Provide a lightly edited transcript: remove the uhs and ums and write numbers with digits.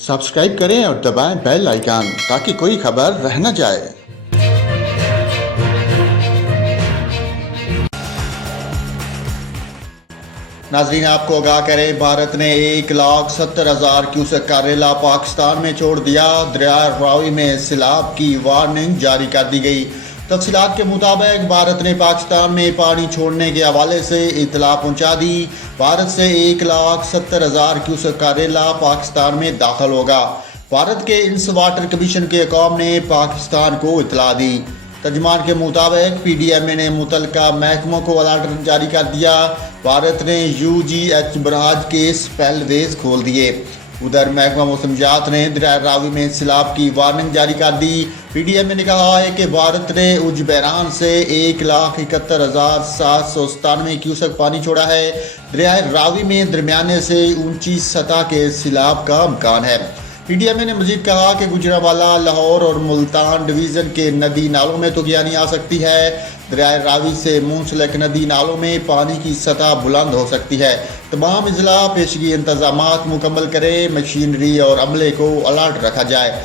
Subscribe करें और दबाएं बेल आइकन ताकि कोई खबर रह न जाए। नाजरीन, आपको आगाह करें, भारत ने 1,70,000 क्यूसेक का रेला पाकिस्तान में छोड़ दिया। दरिया रावी में सैलाब की वार्निंग जारी कर दी गई। तफसीलात के मुताबिक भारत ने पाकिस्तान में पानी छोड़ने के हवाले से इतला पहुंचा दी। भारत से 1,70,000 क्यूसेक का रेला पाकिस्तान में दाखिल होगा। भारत के इंस वाटर कमीशन के अकाम ने पाकिस्तान को इतला दी। तर्जमान के मुताबिक PDMA ने मुतलका महकमों को अलर्ट जारी कर दिया। भारत ने UGH बराज के स्पेलवेज खोल दिए। उधर महकमा मौसमियात ने दरिया रावी में सैलाब की वार्निंग जारी कर दी। PDMA ने कहा है कि भारत ने उज बहरान से 1,71,797 क्यूसेक पानी छोड़ा है। दरिया रावी में दरमियाने से ऊंची सतह के सैलाब का इम्कान है। PDMA ने मजीद कहा कि गुजरांवाला, लाहौर और मुल्तान डिवीज़न के नदी नालों में तुगयानी आ सकती है। दरिया रावी से मुंसलिक नदी नालों में पानी की सतह बुलंद हो सकती है। तमाम अजला पेशगी इंतजामात मुकम्मल करें, मशीनरी और अमले को अलर्ट रखा जाए।